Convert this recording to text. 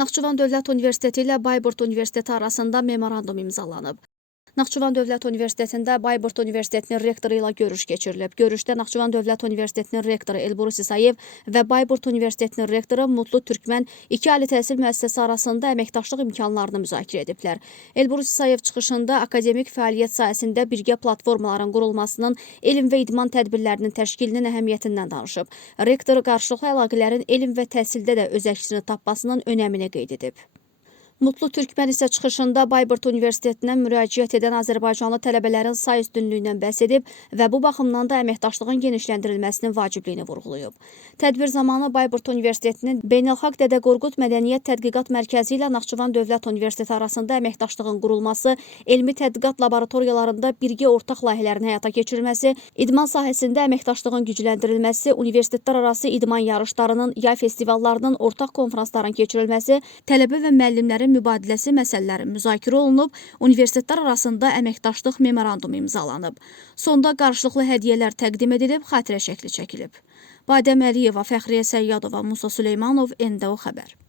Naxçıvan Dövlət Universiteti ilə Bayburt Universiteti arasında memorandum imzalanıb. Naxçıvan Dövlət Universitetində Bayburt Universitetinin rektoru ilə görüş keçirilib. Görüşdə Naxçıvan Dövlət Universitetinin rektoru Elbrus İsayev və Bayburt Universitetinin rektoru Mutlu Türkmən iki ali təhsil müəssisəsi arasında əməkdaşlıq imkanlarını müzakirə ediblər. Elbrus İsayev çıxışında akademik fəaliyyət sahəsində birgə platformaların qurulmasının, elm və idman tədbirlərinin təşkilinin əhəmiyyətindən danışıb. Rektor qarşılıqlı əlaqələrin elm və təhsildə də öz əksini tapmasının önəmini qeyd edib. Mutlu Türkmən isə çıxışında Bayburt Universitetinə müraciət edən Azərbaycanlı tələbələrin say üstünlüyündən bəhs edib və bu baxımdan da əməkdaşlığın genişləndirilməsinin vacibliyini vurğulayıb. Tədbir zamanı Bayburt Universitetinin Beynəlxalq Dədə Qorqud Mədəniyyət Tədqiqat Mərkəzi ilə Naxçıvan Dövlət Universiteti arasında əməkdaşlığın qurulması, elmi tədqiqat laboratoriyalarında birgə ortaq layihələrin həyata keçirilməsi, idman sahəsində əməkdaşlığın gücləndirilməsi, universitetlər arası idman yarışlarının, yay festivallarının, ortaq konfransların keçirilməsi, tələbə və müəllimlərin mübadiləsi məsələləri müzakirə olunub, universitetlər arasında əməkdaşlıq memorandumu imzalanıb. Sonda qarşılıqlı hədiyyələr təqdim edilib, xatirə şəkli çəkilib. Badəm Əliyeva, Fəxriyə Səyyadova, Musa Süleymanov, NDO xəbər.